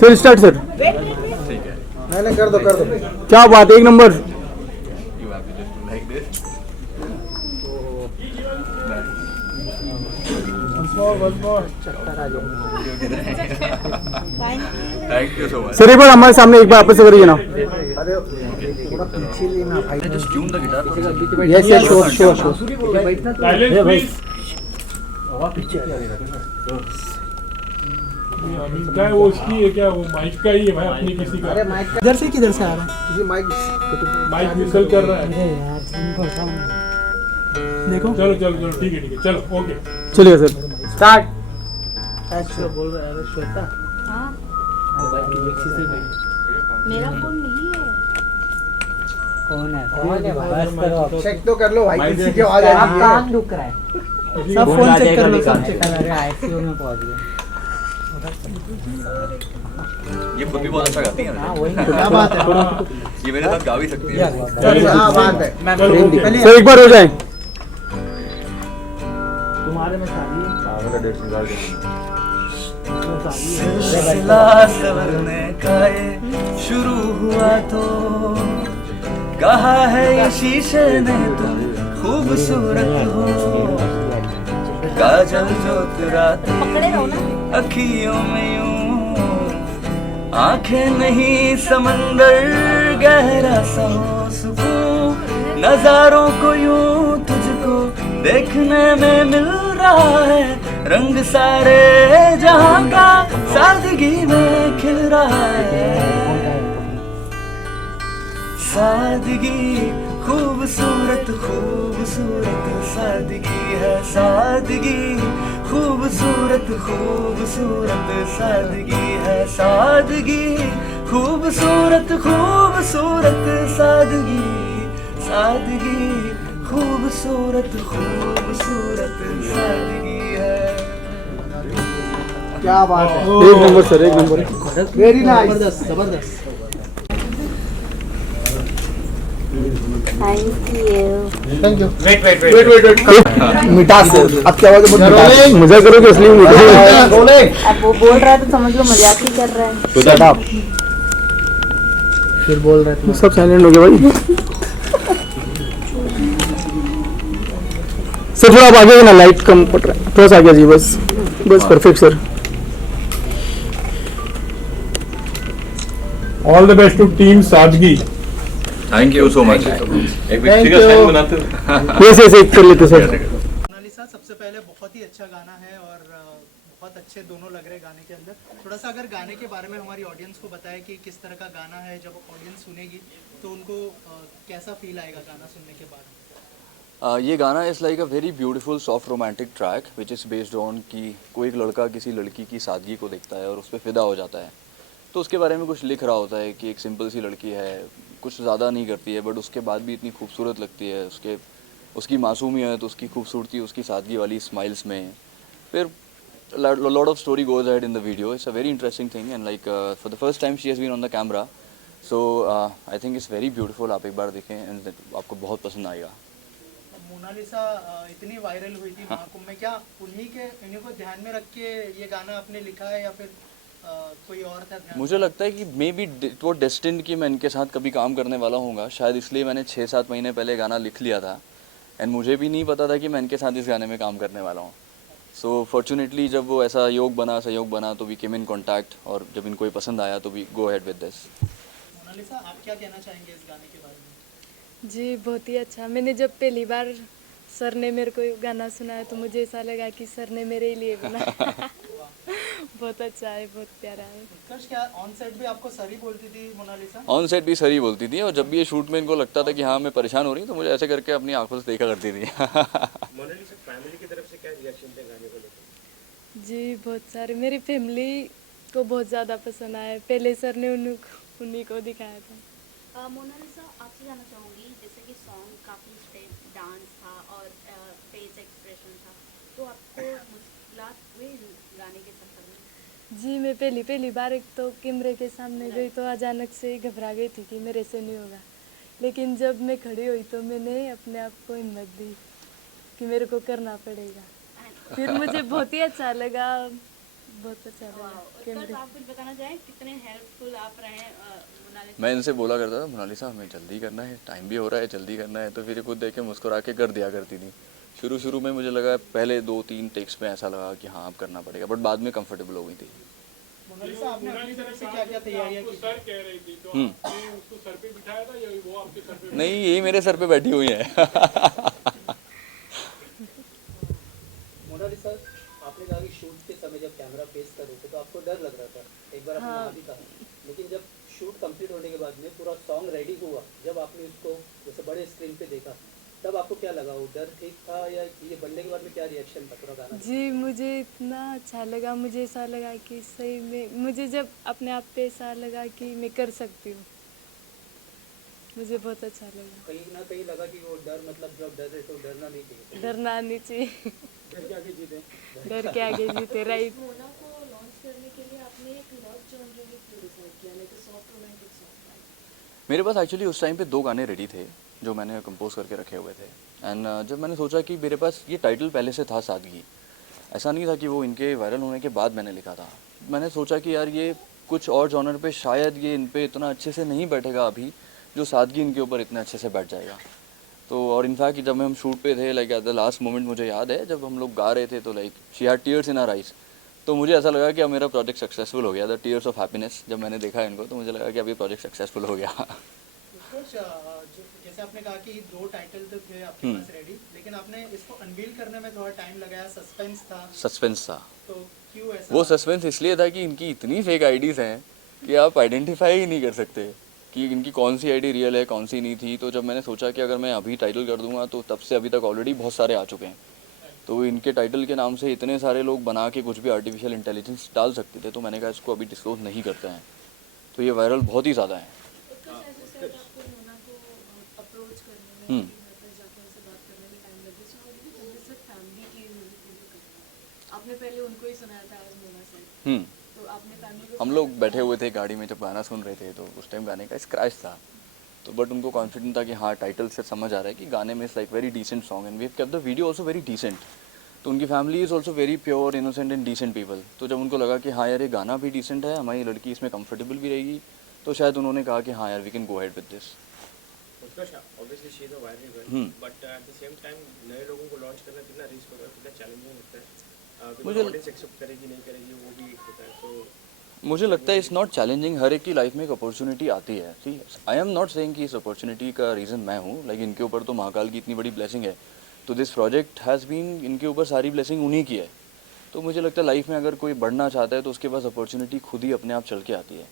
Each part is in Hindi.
Sir start sir. ठीक है। नहीं कर दो क्या बात है, एक number. You have to just do like this. Thank you so much. Sir एक बार हमारे सामने एक बार आपस से करिए ना। अरे थोड़ा पीछे लेना भाई। Just tune the guitar. Yes yes sure silence please. क्या है वो, उसकी है क्या, वो माइक का ही है भाई, अपनी किसी का। अरे माइक का इधर से किधर से आ रहा है? किसी माइक माइक मिसल कर रहा है। अरे यार सिंपल सा देखो। चलो चलो चलो ठीक है चलो ओके। चलिए सर स्टार्ट। ऐसे बोल रहा है। अरे श्वेता हाँ से मेरा फोन नहीं है। कौन है बस करो। चेक तो कर लो भाई, किसी की आवाज आ रही है। कान दुख रहा है। सब फोन चेक कर लो, सब चेक कर लो। अरे आईसीयू में पहुंच गए। ये खुद भी बहुत अच्छा गाती है। हाँ वही क्या बात है। ये मेरे साथ गा भी सकती है। क्या बात है। मैं चलो, ओके। सर एक बार हो जाए। तुम्हारे में शादी सिलसिला सवरने का ये शुरू हुआ तो कहा है ये शीशे ने तुम खूबसूरत हो, काजल जो रात पकड़े रहो ना। अखियों में यूं आंखें नहीं समंदर गहरा सा हो सुकून, नजारों को यूं तुझको देखने में मिल रहा है, रंग सारे जहां का सादगी में खिल रहा है, सादगी खूबसूरत खूबसूरत सादगी है, सादगी खूबसूरत खूबसूरत सादगी है, सादगी खूबसूरत खूबसूरत सादगी, सादगी खूबसूरत खूबसूरत सादगी है। क्या बात है। एक नंबर सर, एक नंबर। Very nice. जबरदस्त। Thank you. Thank you. वेट मिठास है आपकी आवाज बहुत मिठास है। मजा करोगे इसलिए रोलिंग। अब वो बोल रहा है तो समझ लो मजाक ही कर रहा है। Shut up. फिर बोल रहे थे सब साइलेंट हो गए भाई। सर थोड़ा आप आगे ना, लाइट कम पड़ रहा है, थोड़ा सा आगे जी बस बस perfect sir. All the best to team सादगी। Thank you so much. एक व्यक्तिगत साइन बनाते हो। यस यस एक कर लेते सर। मोनालिसा सबसे पहले बहुत ही अच्छा गाना है और बहुत अच्छे दोनों लग रहे गाने के अंदर। थोड़ा सा अगर गाने के बारे में हमारी ऑडियंस को बताएं कि किस तरह का गाना है, जब ऑडियंस सुनेगी तो उनको कैसा फील आएगा गाना सुनने के बाद। ये गाना is like a very beautiful soft romantic track which is based on कि कोई एक लड़का किसी लड़की की सादगी को देखता है और उस पर फिदा हो जाता है, तो उसके बारे में कुछ लिख रहा होता है कि एक सिंपल सी लड़की है, कुछ ज़्यादा नहीं करती है बट उसके बाद भी इतनी खूबसूरत लगती है, उसकी मासूमियत, उसकी खूबसूरती, उसकी सादगी वाली स्माइल्स में। फिर lot of story goes ahead in the video. It's a very interesting thing and like for the first time she has been on the camera, so I think it's very beautiful. आप एक बार देखें एंड आपको बहुत पसंद आएगा। मोनालिसा इतनी वायरल हुई थी महाकुंभ में, क्या इन्हीं को ध्यान में रख के ये गाना आपने लिखा है या फिर कोई और था ध्यान? मुझे लगता है कि मे बी वो डेस्टिन्ड कि मैं इनके साथ कभी काम करने वाला हूँगा, शायद इसलिए मैंने 6-7 महीने पहले गाना लिख लिया था एंड मुझे भी नहीं पता था कि मैं इनके साथ इस गाने में काम करने वाला हूँ। सो फॉर्चुनेटली जब वो ऐसा सहयोग बना तो वी केम इन कॉन्टैक्ट और जब इनको ये पसंद आया तो we go ahead with this. Monalisa आप क्या कहना चाहेंगे इस गाने के बारे में? जी बहुत ही अच्छा। मैंने जब पहली बार सर ने मेरे को गाना सुनाया तो मुझे ऐसा लगा कि सर ने मेरे लिए बनाया। बहुत अच्छा है, बहुत प्यारा है। उत्कर्ष, क्या ऑन सेट भी आपको सर ही बोलती थी मोनालिसा? ऑन सेट भी सर ही बोलती थी और जब भी ये शूट में इनको लगता था कि हाँ मैं परेशान हो रही हूँ तो मुझे ऐसे करके अपनी आंखों से देखा करती थी। मोनालिसा फैमिली की तरफ से क्या रिएक्शन थे गाने को लेकर? जी बहुत सारे, मेरी फैमिली को बहुत ज़्यादा पसंद आया। पहले सर ने उन्हीं को दिखाया था। मोनालिसा आपसे जानना चाहूँगी, जैसे कि सॉन्ग काफ़ी स्टेप डांस था और फेस एक्सप्रेशन था, तो आपको मुश्किलात हुई गाने के सफर में? जी मैं पहली बार एक तो कैमरे के सामने गई तो अचानक से ही घबरा गई थी कि मेरे से नहीं होगा, लेकिन जब मैं खड़ी हुई तो मैंने अपने आप को हिम्मत दी कि मेरे को करना पड़ेगा। फिर मुझे बहुत ही अच्छा लगा, बहुत अच्छा लगा उत्कर्ष कैमरे आप कुछ बताना चाहें कितने हेल्पफुल आप रहे हैं मोनालिसा मैं इनसे बोला करता था मोनालिसा हमें जल्दी करना है, टाइम भी हो रहा है, जल्दी करना है, तो फिर ये खुद देख के मुस्कुरा के कर दिया करती थी। शुरू में मुझे लगा, पहले 2-3 टेक्स में ऐसा लगा कि हाँ अब करना पड़ेगा, बट बाद में कंफर्टेबल हो गई थी। मोनालिसा आपने अपनी तरफ से क्या क्या तैयारियां की? सर कह रही थी तो हम्म। आपने उसको सर पे बिठाया था या वो आपके सर पे? नहीं, यही मेरे सर पे बैठी हुई है। मोनालिसा, आपने कहा कि शूट के समय जब कैमरा फेस कर रहे थे तो आपको डर लग रहा था, एक बार आपने हाँ। वहाँ भी कहा, लेकिन जब शूट कंप्लीट होने के बाद में पूरा सॉन्ग रेडी हुआ, जब आपने उसको जैसे बड़े स्क्रीन पे देखा, तब आपको क्या लगा? वो डर ठीक था या ये बनने के बाद में क्या रिएक्शन था पूरा गाना? जी मुझे इतना अच्छा लगा, मुझे ऐसा लगा कि सही में मुझे जब अपने आप पे ऐसा लगा कि मैं कर सकती हूँ, मुझे बहुत अच्छा लगा। कहीं ना कहीं लगा कि वो डर, मतलब जब डर रहे तो डरना नहीं चाहिए, डरना नहीं चाहिए, डर के आगे जीते। डर के आगे जीते, राइट। मोना को लॉन्च करने के लिए आपने एक लव जॉनर ही क्यों डिसाइड किया, लाइक सॉफ्ट रोमांटिक सॉन्ग? मेरे पास एक्चुअली उस टाइम पे 2 गाने रेडी थे जो मैंने कंपोज करके रखे हुए थे। एंड जब मैंने सोचा कि मेरे पास ये टाइटल पहले से था सादगी, ऐसा नहीं था कि वो इनके वायरल होने के बाद मैंने लिखा था। मैंने सोचा कि यार ये कुछ और जॉनर पे शायद ये इन पे इतना अच्छे से नहीं बैठेगा अभी, जो सादगी इनके ऊपर इतने अच्छे से बैठ जाएगा। तो और इनफैक्ट जब हम शूट पे थे, like at the last moment मुझे याद है जब हम लोग गा रहे थे तो like she had tears in her eyes, तो मुझे ऐसा लगा कि अब मेरा प्रोजेक्ट सक्सेसफुल हो गया। द टीयर्स ऑफ हैप्पीनेस, जब मैंने देखा इनको तो मुझे लगा कि अब ये प्रोजेक्ट सक्सेसफुल हो गया। उत्कर्ष, जो जैसे आपने कहा कि 2 टाइटल तो थे आपके पास रेडी, लेकिन आपने इसको अनवील करने में थोड़ा टाइम लगाया, सस्पेंस था, सस्पेंस था। तो क्यों ऐसा? वो सस्पेंस इसलिए था कि इनकी इतनी फेक आईडीज़ हैं कि आप आइडेंटिफाई ही नहीं कर सकते कि इनकी कौन सी आईडी रियल है, कौन सी नहीं थी। तो जब मैंने सोचा कि अगर मैं अभी टाइटल कर दूंगा तो तब से अभी तक ऑलरेडी बहुत सारे आ चुके हैं, तो इनके टाइटल के नाम से इतने सारे लोग बना के कुछ भी आर्टिफिशियल इंटेलिजेंस डाल सकते थे, तो मैंने कहा इसको अभी डिस्क्लोज नहीं करते हैं। तो ये वायरल बहुत ही ज़्यादा है। उत्कर्ष, एज यू सेड आपको मोना को अप्रोच करने में, हम्म। घर पर जाके उनसे बात करने में टाइम लगे, so how do you convince the family की म्यूजिक वीडियो करना? आपने पहले उनको ही सुनाया था एज मोना से, तो आपने फैमिली को हम लोग बैठे हुए थे गाड़ी में जब गाना सुन रहे थे, तो उस टाइम गाने का स्क्रैच था, तो बट उनको कॉन्फिडेंट था कि हाँ टाइटल से समझ आ रहा है कि गाने में it's like very decent song and we have kept the video also very decent. तो उनकी family is also very pure, innocent and decent people. तो जब उनको लगा कि हाँ यार ये गाना भी डिसेंट है, हमारी लड़की इसमें कंफर्टेबल भी रहेगी, तो शायद उन्होंने कहा कि हाँ यार we can go ahead with this. Utkarsh, obviously she is a viral girl, hmm. but at the same time नए लोगों को लॉन्च करना कितना रिस्क होता है, कितना चैलेंजिंग होता है, क्योंकि मुझे- ऑडियंस एक्सेप्ट करेगी नहीं करेगी वो भी एक होता है। तो मुझे लगता है इट्स नॉट चैलेंजिंग, हर एक की लाइफ में एक अपॉर्चुनिटी आती है। सी, आई एम नॉट सेइंग कि इस अपॉर्चुनिटी का रीज़न मैं हूँ, लाइक इनके ऊपर तो महाकाल की इतनी बड़ी ब्लेसिंग है, तो दिस प्रोजेक्ट हैज़ बीन, इनके ऊपर सारी ब्लेसिंग उन्हीं की है। तो मुझे लगता है लाइफ में अगर कोई बढ़ना चाहता है तो उसके पास अपॉर्चुनिटी खुद ही अपने आप चल के आती है।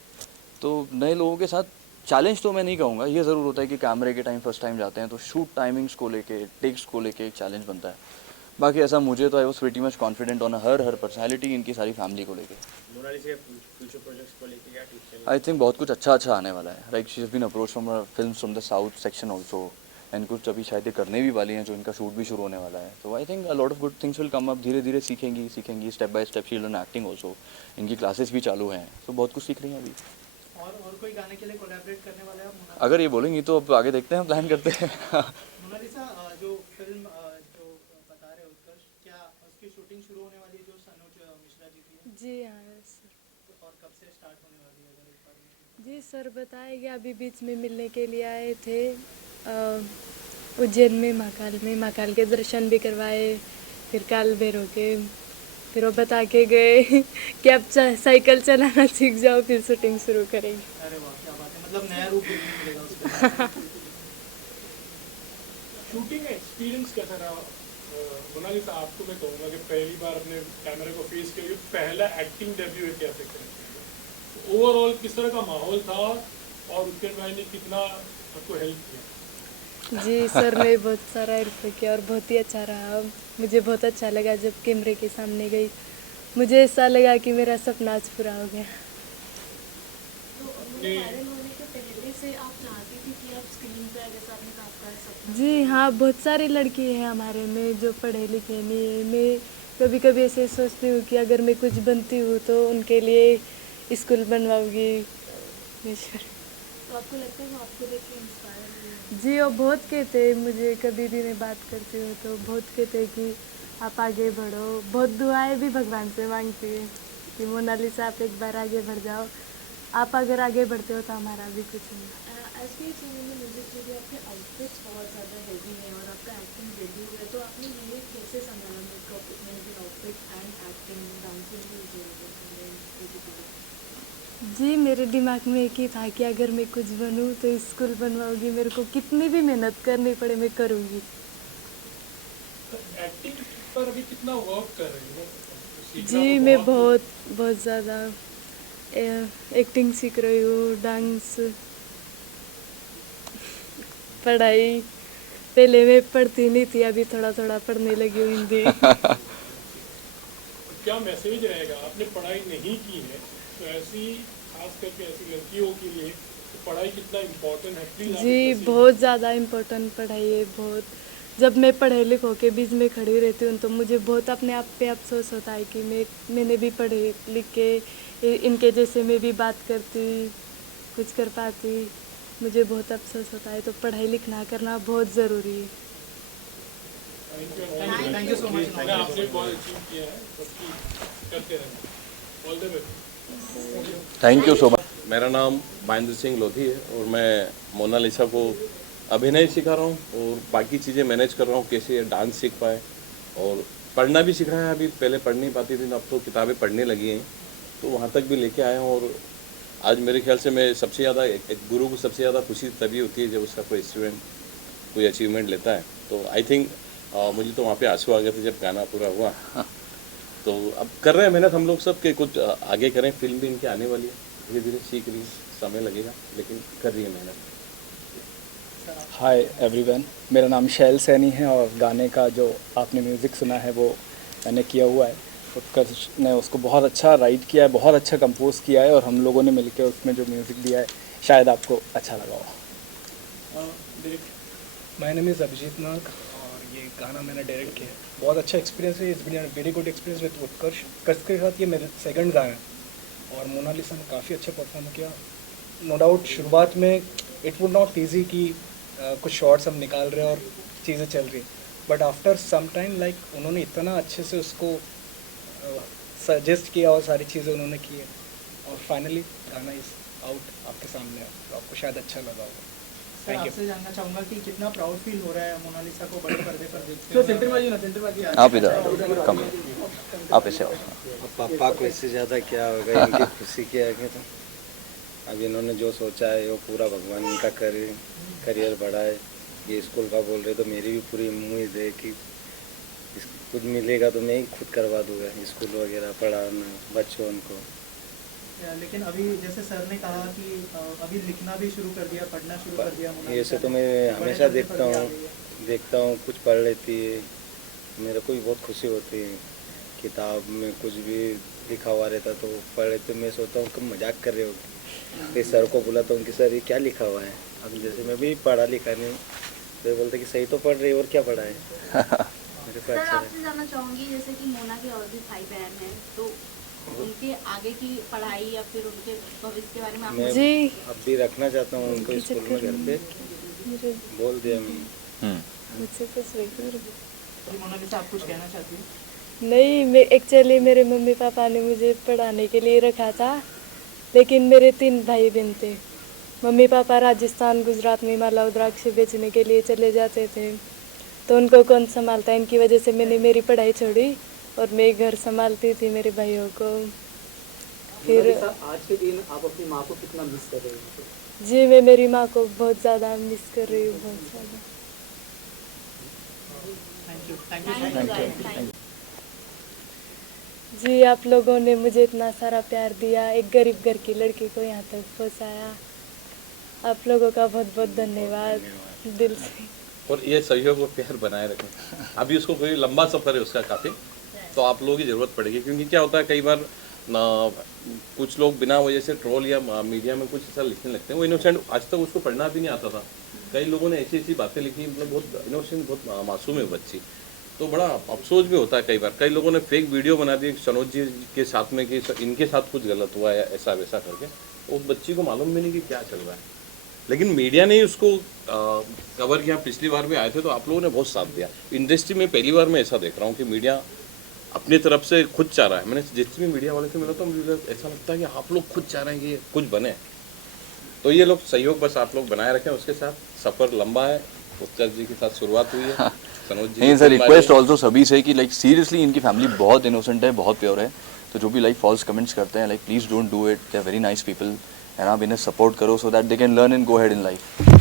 तो नए लोगों के साथ चैलेंज तो मैं नहीं कहूँगा, ये ज़रूर होता है कि कैमरे के टाइम फर्स्ट टाइम जाते हैं तो शूट टाइमिंग्स को लेके, टेक्स को लेके एक चैलेंज बनता है। बाकी ऐसा मुझे तो I was pretty much confident on her personality, इनकी सारी फैमिली को लेके। मोनालिसा के फ्यूचर प्रोजेक्ट्स को लेके क्या टिप्स हैं? आई थिंक बहुत कुछ अच्छा आने वाला है। Like she has been approach from films from the south section also, and कुछ अभी शायद ये करने भी वाली हैं जो इनका शूट भी शुरू होने वाला है। तो I think a lot of good things will come up, धीरे धीरे सीखेंगी step by step. She learn acting also, इनकी क्लासेस भी चालू हैं, तो बहुत कुछ सीख रही हैं अभी। और कोई गाने के लिए कोलैबोरेट करने वाले हैं आप मोना? अगर ये बोलेंगी तो अब आगे देखते हैं, प्लान करते हैं। मोनालिसा, जो फिल्म जो बता रहे हो उत्कर्ष, क्या उसकी शूटिंग शुरू होने वाली है जो सनोज मिश्रा जी की है? जी हाँ सर। और कब से स्टार्ट होने वाली है, अगर एक बार में? जी सर बताएंगे, अभी बीच में मिलने के लिए आए थे उज्जैन में, महाकाल के दर्शन भी करवाए, फिर काल भैरव के, फिर वो बता के गए कि अब साइकिल चलाना सीख जाओ फिर शूटिंग शुरू करेंगे। अरे वाह, क्या बात है, मतलब नया रूप देखने को मिलेगा उसको। शूटिंग एक्सपीरियंस कैसा रहा? मोनालिसा, आपको मैं कहूँगा कि पहली बार अपने कैमरे को फेस किया, पहला एक्टिंग डेब्यू है, कैसे करें, ओवरऑल किस तरह का माहौल था और उसके भाई ने कितना आपको हेल्प किया? जी सर ने बहुत सारा हेल्प किया और बहुत ही अच्छा रहा। मुझे बहुत अच्छा लगा जब कैमरे के सामने गई, मुझे ऐसा लगा कि मेरा सपना आज पूरा हो गया। तो मोना वायरल होने के पहले से आप चाहती थी कि आप स्क्रीन पर, जैसा आपने कहा आपका सपना? जी हाँ, बहुत सारी लड़की हैं हमारे में जो पढ़े लिखे नहीं है। मैं कभी कभी ऐसे सोचती हूँ कि अगर मैं कुछ बनती हूँ तो उनके लिए स्कूल बनवाऊँगी। तो आपको लगता है वो आपको देख के इंस्पायर हुए? जी, वो बहुत कहते हैं मुझे, कभी भी मैं बात करती हूँ तो बहुत कहते हैं कि आप आगे बढ़ो, बहुत दुआएं भी भगवान से मांगती है। कि मोनालिसा आप एक बार आगे बढ़ जाओ, आप अगर आगे बढ़ते हो तो हमारा भी कुछ नहीं। एज के समय में म्यूजिक वीडियो आपके आउटफिट्स बहुत ज़्यादा हेवी है और आपका एक्टिंग डेब्यू है, तो आपने ये कैसे संभाला makeup, outfit and acting, dancing भी जी मेरे दिमाग में एक ही था कि अगर मैं कुछ बनूं तो स्कूल बनवाऊंगी, मेरे को कितनी भी मेहनत करनी पड़े मैं करूंगी। तो एक्टिंग पर अभी कितना वर्क कर रही हो? सीखना जी तो मैं बहुत बहुत ज़्यादा एक्टिंग सीख रही हूँ, डांस, पढ़ाई। पहले मैं पढ़ती नहीं थी, अभी थोड़ा थोड़ा पढ़ने लगी हूँ हिंदी। क्या मैसेज रहेगा? आपने पढ़ाई नहीं की है तो ऐसी, खास करके ऐसी लड़कियों के लिए तो पढ़ाई कितना इम्पोर्टेंट है, प्लीज जी बहुत ज़्यादा इम्पोर्टेंट पढ़ाई है, बहुत। जब मैं पढ़े लिखों के बीच में खड़ी रहती हूँ तो मुझे बहुत अपने आप पे अफसोस होता है कि मैंने भी पढ़े लिख के इनके जैसे मैं भी बात करती, कुछ कर पाती। मुझे बहुत अफसोस होता है, तो पढ़ाई लिखना करना बहुत ज़रूरी है। Thank you so much. आपने बहुत अचीव किया है, सबकी करते रहना। All the best. Thank you so much. मेरा नाम महेंद्र सिंह लोधी है और मैं मोनालिसा को अभिनय सिखा रहा हूँ और बाकी चीज़ें मैनेज कर रहा हूँ, कैसे डांस सीख पाए और पढ़ना भी सीख रहा है। अभी पहले पढ़ नहीं पाती थी, अब तो किताबें पढ़ने लगी हैं, तो वहाँ तक भी लेके आया हूँ। और आज मेरे ख्याल से मैं सबसे ज़्यादा, एक गुरु को सबसे ज़्यादा खुशी तभी होती है जब उसका कोई स्टूडेंट कोई अचीवमेंट लेता है। तो आई थिंक मुझे तो वहाँ पे आंसू आ गए थे जब गाना पूरा हुआ। तो अब कर रहे हैं मेहनत हम लोग सब के कुछ आगे करें। फिल्म भी इनकी आने वाली है, धीरे धीरे सीख रही है, समय लगेगा लेकिन कर रही है मेहनत। हाय एवरीवन, मेरा नाम शैल सैनी है और गाने का जो आपने म्यूज़िक सुना है वो मैंने किया हुआ है। उत्कर्ष ने उसको बहुत अच्छा राइट किया है, बहुत अच्छा कंपोज किया है और हम लोगों ने मिलकर उसमें जो म्यूज़िक दिया है शायद आपको अच्छा लगा हो। माय नेम इज़ अभिजीत नाग और ये गाना मैंने डायरेक्ट किया है। बहुत अच्छा एक्सपीरियंस है, it's been very good experience with Utkarsh. Utkarsh के साथ ये मेरा सेकंड गाना है और मोनालिसा ने काफ़ी अच्छा परफॉर्म किया। नो डाउट शुरुआत में इट वुड नॉट ईजी कि कुछ शॉर्ट्स हम निकाल रहे हैं और चीज़ें चल रही, but after some time like उन्होंने इतना अच्छे से उसको सजेस्ट किया और सारी चीज़ें उन्होंने की है और फाइनली गाना इज आउट आपके सामने है, तो आपको शायद अच्छा लगा होगा। सर आपसे जानना चाहूँगा कि कितना प्राउड फील हो रहा है मोनालिसा को बड़े पर्दे पर देखते तो सेंटर बाजी ना, सेंटर बाजी। आप इधर कम, आप ऐसे आओ। पापा को इससे ज़्यादा क्या होगा, इनकी खुशी के आगे। तो अब इन्होंने जो सोचा है वो पूरा भगवान इनका करियर बढ़ाए। ये स्कूल का बोल रहे तो मेरी भी पूरी उम्मीद है कि कुछ मिलेगा तो मैं ही खुद करवा दूँगा, स्कूल वगैरह पढ़ाना बच्चों को। लेकिन अभी जैसे सर ने कहा कि अभी लिखना भी शुरू कर दिया, पढ़ना शुरू कर दिया। ऐसे तो मैं हमेशा देखता हूँ कुछ पढ़ लेती है, मेरे को भी बहुत खुशी होती है। किताब में कुछ भी लिखा हुआ रहता तो पढ़ लेते, मैं सोचता हूँ कि मजाक कर रहे हो। फिर सर को बुलाता हूँ कि सर ये क्या लिखा हुआ है। अब जैसे मैं भी पढ़ा लिखा नहीं, तो बोलते कि सही तो पढ़ रही है और क्या पढ़ा है। मेरे को सर अच्छा आपसे जानना चाहूँगी, जैसे कि मोना के और भी भाई बहन हैं, तो उनके आगे की पढ़ाई या फिर उनके भविष्य के बारे में आप मैं अब भी रखना चाहता हूँ उनको स्कूल में, घर पे बोल दिया मैं। मुझसे कुछ मोनालिसा आप कुछ कहना चाहती हैं? नहीं, मैं एक्चुअली मेरे मम्मी पापा ने मुझे पढ़ाने के लिए रखा था, लेकिन मेरे 3 भाई बहन थे। मम्मी पापा राजस्थान गुजरात में माला द्राक्ष बेचने के लिए चले जाते थे, तो उनको कौन संभालता है। इनकी वजह से मैंने मेरी पढ़ाई छोड़ी और मैं घर संभालती थी मेरे भाइयों को। फिर आज के दिन आप अपनी माँ को कितना मिस कर रहे हो? जी मैं मेरी माँ को बहुत ज़्यादा मिस कर रही हूँ, बहुत ज़्यादा। Thank you. जी आप लोगों ने मुझे इतना सारा प्यार दिया, एक गरीब घर की लड़की को यहाँ तक पहुँचाया। आप लोगों का बहुत बहुत धन्यवाद दिल से। और ये सहयोग और प्यार बनाए रखें। अभी उसको कोई लंबा सफ़र है उसका काफ़ी, तो आप लोगों की ज़रूरत पड़ेगी। क्योंकि क्या होता है कई बार कुछ लोग बिना वजह से ट्रोल या मीडिया में कुछ ऐसा लिखने लगते हैं। वो इनोसेंट, आज तक उसको पढ़ना भी नहीं आता था। कई लोगों ने ऐसी ऐसी बातें लिखी, मतलब बहुत इनोसेंट, बहुत मासूम है बच्ची। तो बड़ा अफसोस भी होता है कई बार। कई लोगों ने फेक वीडियो बना दी सनोज जी के साथ में कि इनके साथ कुछ गलत हुआ है ऐसा वैसा करके। उस बच्ची को मालूम भी नहीं कि क्या चल रहा है, लेकिन मीडिया ने उसको कवर किया। पिछली बार भी आए थे तो आप लोगों ने बहुत साथ दिया। इंडस्ट्री में पहली बार मैं ऐसा देख रहा हूँ कि मीडिया अपनी तरफ से खुद चाह रहा है। मैंने जितनी मीडिया वाले से मिला तो मुझे ऐसा लगता है कि आप लोग खुद चाह रहे हैं कि ये कुछ बने, तो ये लोग सहयोग बस आप लोग बनाए रखें। उसके साथ सफ़र लंबा है, उत्कर्ष जी के साथ शुरुआत हुई है, सनोज जी नहीं सर, रिक्वेस्ट ऑल्सो सभी से कि लाइक सीरियसली इनकी फैमिली बहुत इनोसेंट है, बहुत प्योर है, तो जो भी लाइक फॉल्स कमेंट्स करते हैं like please don't do it, they are very nice people and आप इन्हें सपोर्ट करो so that they can learn and go head in life.